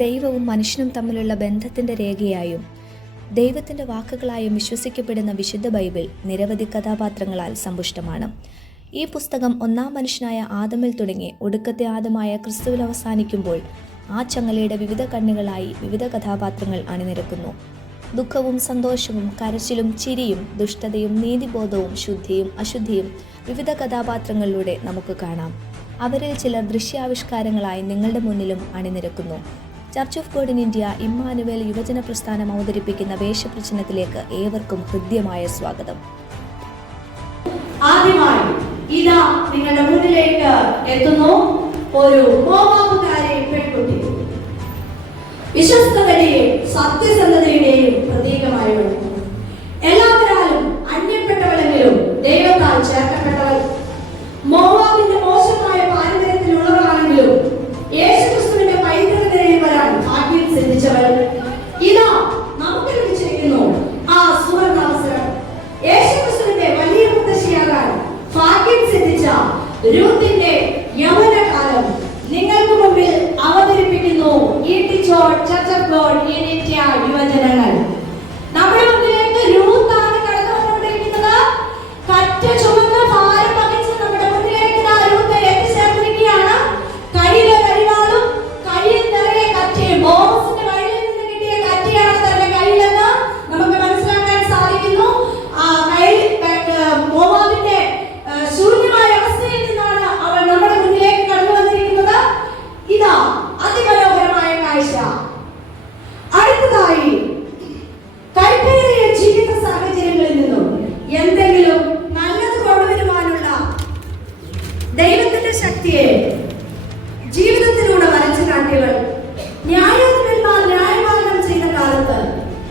ദൈവവും മനുഷ്യനും തമ്മിലുള്ള ബന്ധത്തിൻ്റെ രേഖയായും ദൈവത്തിൻ്റെ വാക്കുകളായും വിശ്വസിക്കപ്പെടുന്ന വിശുദ്ധ ബൈബിൾ നിരവധി കഥാപാത്രങ്ങളാൽ സമ്പുഷ്ടമാണ്. ഈ പുസ്തകം ഒന്നാം മനുഷ്യനായ ആദമിൽ തുടങ്ങി ഒടുക്കത്തെ ആദമായ ക്രിസ്തുവിൽ അവസാനിക്കുമ്പോൾ ആ ചങ്ങലയുടെ വിവിധ കണ്ണുകളായി വിവിധ കഥാപാത്രങ്ങൾ അണിനിരക്കുന്നു. ദുഃഖവും സന്തോഷവും കരച്ചിലും ചിരിയും ദുഷ്ടതയും നീതിബോധവും ശുദ്ധിയും അശുദ്ധിയും വിവിധ കഥാപാത്രങ്ങളിലൂടെ നമുക്ക് കാണാം. അവരിൽ ചിലർ ദൃശ്യാവിഷ്കാരങ്ങളായി നിങ്ങളുടെ മുന്നിലും അണിനിരക്കുന്നു. Church of God in India Immanuel യുവജന പ്രസ്ഥാനം അവതരിപ്പിക്കുന്ന വേഷപ്രച്ഛന്നത്തിലേക്ക് ഏവർക്കും ഹൃദ്യമായ സ്വാഗതം. ആദ്യമായി ഇതാ നിങ്ങളുടെ മുന്നിലേക്ക് എത്തുന്നു ഒരു മോവാബുകാരി പെൺകുട്ടി. വിശ്വസ്തതയുടെയും സത്യസന്ധതയുടെയും പ്രതീകമായി വരുന്നു. എല്ലാവരാലും അന്യപ്പെട്ടവളെങ്കിലും ദൈവത്താൽ ചേർക്കപ്പെട്ടവൾ. മോവാബിന്റെ മോശമായ പാരമ്പര്യത്തിലുള്ളവരാണെങ്കിലും യേശുക്രിസ്തുവിന്റെ പൈതൃകതയിൽ വരാൻ ഭാഗ്യം സിദ്ധിച്ചവൾ. ഇതാ നമുക്ക് ലഭിച്ചിരിക്കുന്നു ആ സുവർണാവസരം. യേശുക്രിസ്തുവിന്റെ വലിയ മുത്തശ്ശിയാകാൻ ഭാഗ്യം സിദ്ധിച്ച രൂത്തിന്റെ യൗവനകാലം നിങ്ങൾക്ക് മുമ്പിൽ അവതരിപ്പിക്കുന്നു church of God in India യുവജനങ്ങൾ. നമ്മുടെ മുന്നിലേക്ക് രൂത്താണ് കടന്നു വന്നുകൊണ്ടിരിക്കുന്നത്. കറ്റ ചുമന്ന ഭാരം വഹിച്ച് നമ്മുടെ മുന്നിലേക്ക് രൂത്ത് എത്തിച്ചേർന്നിരിക്കുകയാണ്. കയ്യിലെ കരിവാളും കയ്യിൽ നിറയെ കറ്റയും. ബോസിന്റെ കയ്യിൽ നിന്ന് കിട്ടിയ കറ്റയാണ് തന്റെ കയ്യിലെന്ന് നമുക്ക് മനസ്സിലാക്കാൻ സാധിക്കുന്നു. മോവാബിന്റെ ശൂന്യമായ അവസ്ഥയിൽ നിന്നാണ് അവൾ നമ്മുടെ മുന്നിലേക്ക് കടന്നു വന്നിരിക്കുന്നത്. ഇതാ അതിമനോഹരമായ കാഴ്ച. അടുത്തതായി കൈപ്പേറിയ ജീവിത സാഹചര്യങ്ങളിൽ നിന്നും എന്തെങ്കിലും നല്ലത് കൊണ്ടുവരുവാനുള്ള ദൈവത്തിന്റെ ശക്തിയെ ജീവിതത്തിലൂടെ വരച്ചു കാട്ടിയവൾ. ന്യായാധിപന്മാർ ന്യായപാലനം ചെയ്ത കാലത്ത്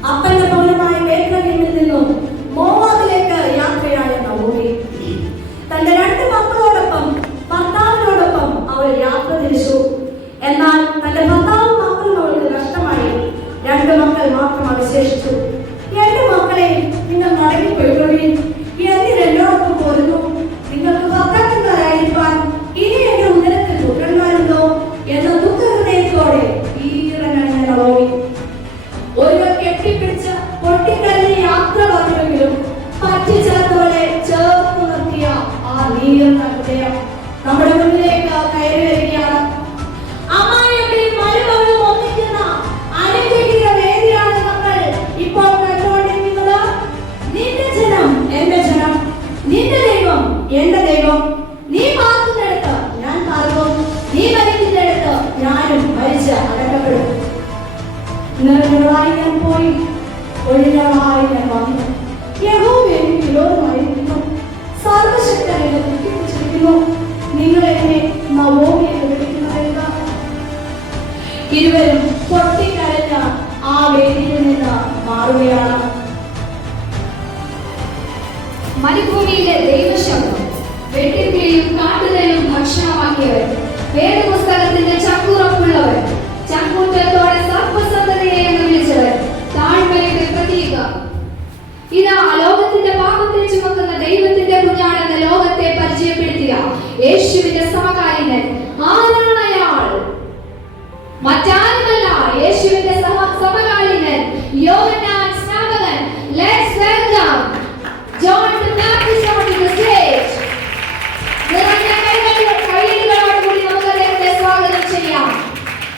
അപ്പന്റെ ഭവനമായ ബേത്ലഹേമിൽ നിന്നും മോവാബിലേക്ക് യാത്രയായ നവോമി തന്റെ 2 മക്കളോടൊപ്പം ഭർത്താവിനോടൊപ്പം അവൾ യാത്ര തിരിച്ചു. എന്നാൽ തന്റെ ഭർത്താവും മക്കളും അവൾക്ക് നഷ്ടമായി. 2 മക്കൾ മാത്രം അവശേഷിച്ചു. 2 മക്കളെ നിങ്ങൾ മടങ്ങിപ്പോയിക്കൊള്ളി, എന്തിനെല്ലാവർക്കും പോരുന്നു? നിങ്ങൾക്ക് ഭർത്താക്കന്മാരായിരിക്കാൻ ഇനി എന്റെ ഉദരത്തിൽ പുത്രന്മാരുണ്ടോ എന്ന ദുഃഖഹൃദയത്തോടെ ഈറനണിഞ്ഞ നവോമി ഒരുവർ കെട്ടിപ്പിടിച്ച് പൊട്ടിക്കരഞ്ഞ് യാത്ര പറഞ്ഞെങ്കിലും പറ്റിച്ചേർത്തവളെ ചേർത്ത് നിർത്തിയ ആ നീറുന്ന ഹൃദയം നമ്മുടെ മുന്നിലേക്ക് കയറി വരികയാണ്. അമ്മായിയുടെയും മരുമകളും ഒന്നിക്കുന്ന അനുഗ്രഹീത വേദിയാണ് നമ്മൾ ഇപ്പോൾ കണ്ടുകൊണ്ടിരിക്കുന്നത്. നിന്റെ ജനം എന്റെ ജനം, നിന്റെ ദൈവം എന്റെ ദൈവം. നീ പാർക്കുന്നിടത്ത് ഞാൻ പാർക്കും, നീ മരിക്കുന്നിടത്ത് ഞാനും മരിച്ച് അടക്കപ്പെടും. നിറഞ്ഞവളായി ഞാൻ പോയി, ഒഴിഞ്ഞവളായി ഞാൻ വന്നു. യഹോവ എനിക്ക് വിരോധമായിരിക്കുന്നു, സർവശക്തൻ എന്നെ ദുഃഖിപ്പിച്ചിരിക്കുന്നു. നിങ്ങൾ എന്നെ നവോമി എന്ന് വിളിക്കുന്നതെന്താ? ഇരുവരും പൊട്ടിക്കരഞ്ഞ ആ വേദിയിൽ നിന്ന് മാറുകയാണ്. മരുഭൂമിയിലെ ദൈവശബ്ദം, വെട്ടിക്കിളിയും കാട്ടുതേനും ഭക്ഷണമാക്കിയവർ, വേദപുസ്തകത്തിന്റെ ചങ്കുറപ്പുള്ളവർ, ചങ്കൂറ്റത്തോടെ സർവസന്തതിയെ എന്ന് വിളിച്ചവർ, താഴ്മയുടെ പ്രതീകം. ഇതാ ലോകത്തിന്റെ പാപത്തെ ചുമക്കുന്ന ദൈവത്തിന്റെ കുഞ്ഞാടെന്ന ലോകത്തെ പരിചയപ്പെടുത്തിയ യേശുവിന്റെ സമകാലീനൻ. ആരാണ് അയാൾ? മറ്റാരുമല്ല, യേശുവിന്റെ സമകാലീനൻ യോഹന്നാൻ സ്നാപകൻ. Let's welcome John the Baptist onto the stage. നിറഞ്ഞ കൈയടികളോടുകൂടി നമുക്ക് അദ്ദേഹത്തെ സ്വാഗതം ചെയ്യാം.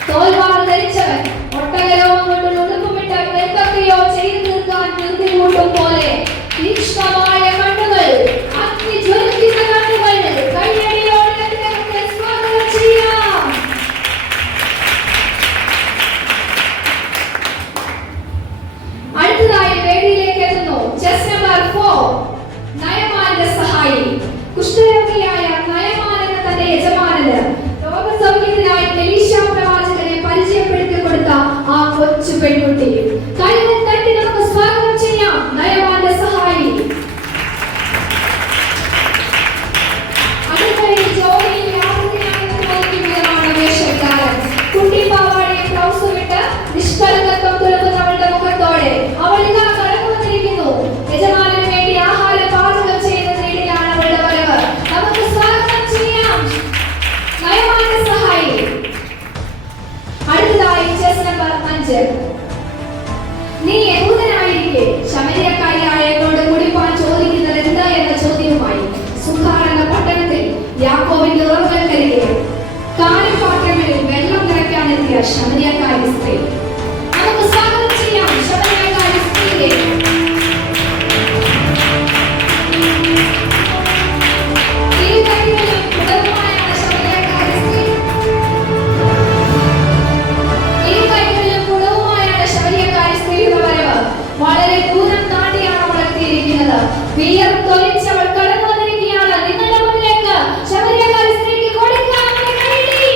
തോൽവാറ് ധരിച്ചവൻ, ഒട്ടകരോമം കൊണ്ട് ഉടുപ്പുമിട്ടവൻ, എന്തൊക്കെയോ ചെയ്തു തീർക്കാൻ നിർത്തി കൂട്ടും പോലെ തീക്ഷ്ണമായ കണ്ണുകൾ, അഗ്നി ജ്വലിക്കുന്ന കണ്ണുകൾ. കൈയടിയോടെ അദ്ദേഹത്തെ സ്വാഗതം ചെയ്യാം. അടുത്തതായി വേദിയിലേക്ക് എത്തുന്നു ചെസ് നമ്പർ 4, നയമാന്റെ സഹായി. കുഷ്ഠരോഗിയായ നയമാൻ എന്ന തന്റെ യജമാനന് രോഗസൗഖ്യത്തിനായി എലീശാ പ്രവാചകനെ പരിചയപ്പെടുത്തി കൊടുത്ത ആ കൊച്ചു പെൺകുട്ടി. കൈകൾ തട്ടി നമുക്ക് സ്വാഗതം ചെയ്യാം നയമാന്റെ സഹായി. 5. നീ യഹൂദനായിരിക്കെ ശമരിയക്കാരിയായ എന്നോട് കുടിപ്പാൻ ചോദിക്കുന്നത് എന്ത് എന്ന ചോദ്യവുമായി സുഖാർ എന്ന പട്ടണത്തിൽ യാക്കോബിന്റെ ഉറവുകൾക്കരികെ കാലിപ്പാത്രങ്ങളിൽ വെള്ളം നിറയ്ക്കാനെത്തിയ ശമരിയക്കാരി സ്ത്രീ. നമുക്ക് സ്വാഗതം ചെയ്യാം ശമരിയക്കാരി സ്ത്രീയെ. വളരെ ദൂരം താണ്ടിയാണ് അവൾ എത്തിയിരിക്കുന്നത്. വിയർത്തൊലിച്ചവൾ കടന്നു വന്നിരിക്കുകയാണ് നിങ്ങളുടെ മുന്നിലേക്ക്. ശമരിയക്കാരി സ്ത്രീക്ക് കൊടുക്കാം കൈയടി.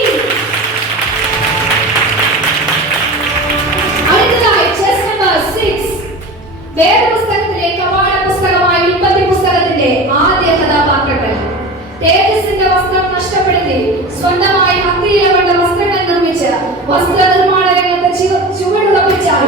അടുത്തതായി ചെസ് നമ്പർ 6. വേദപുസ്തകത്തിലെ കവാട പുസ്തകമായ ഉൽപ്പത്തി പുസ്തകത്തിന്റെ ആദ്യ കഥാപാത്രങ്ങൾ. തേജസ്സിന്റെ വസ്ത്രം നഷ്ടപ്പെടുത്തി സ്വന്തമായി ഹത്തിയില കൊണ്ട് വസ്ത്രങ്ങൾ നിർമ്മിച്ച് വസ്ത്രനിർമ്മാണ രംഗത്ത് ചുവടുറപ്പിച്ചാൽ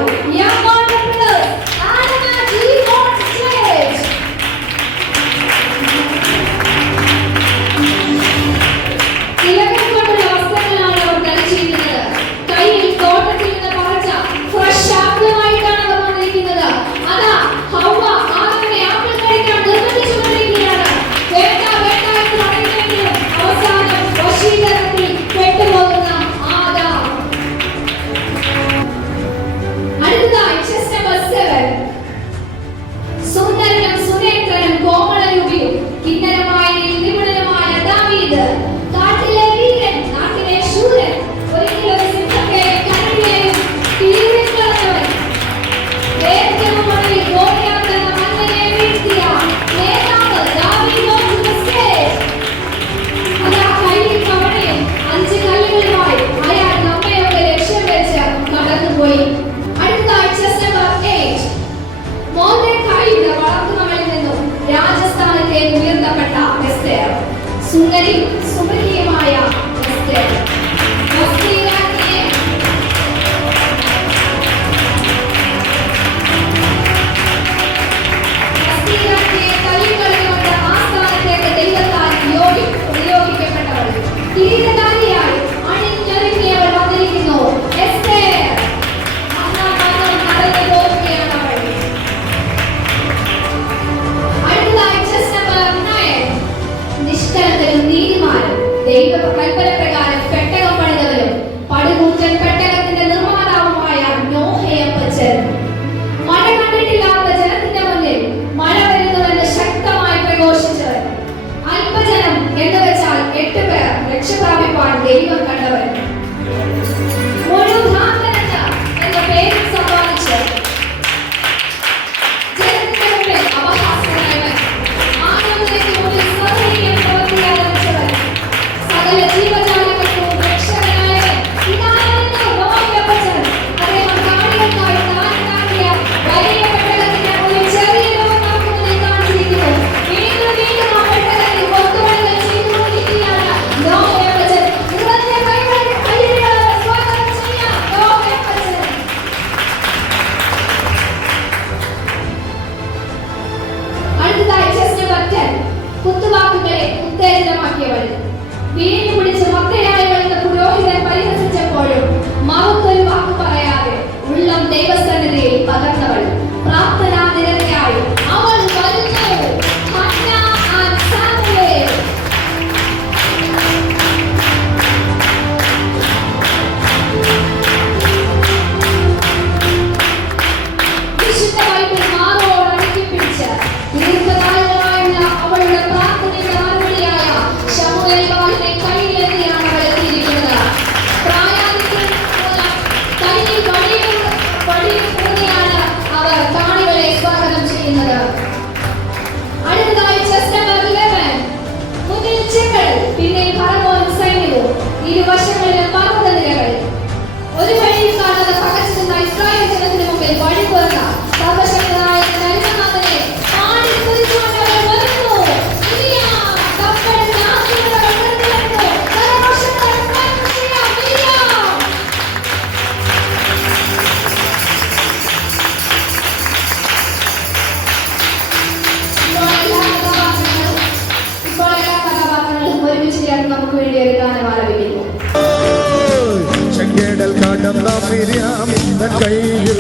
കടന്ന മിര്യാം തൻ കയ്യിൽ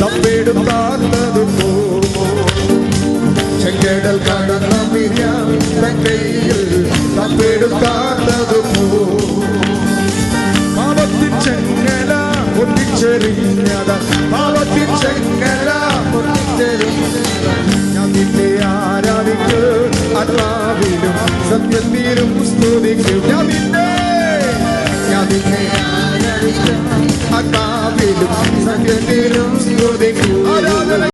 തപ്പെടുത്താത്തത് പോ ചെങ്കടൽ കടന്ന മിര്യാം തൻ കയ്യിൽ തപ്പെടുത്താത്തത് പോ പാപത്തിൻ ചെങ്ങല പൊട്ടിച്ചെറിഞ്ഞത പാപത്തിൻ ചെങ്ങല പൊട്ടിച്ചെറിഞ്ഞത ഞാൻ നിന്നെ ആരാധിക്ക് അല്ലാവിലും സത്യത്തിലും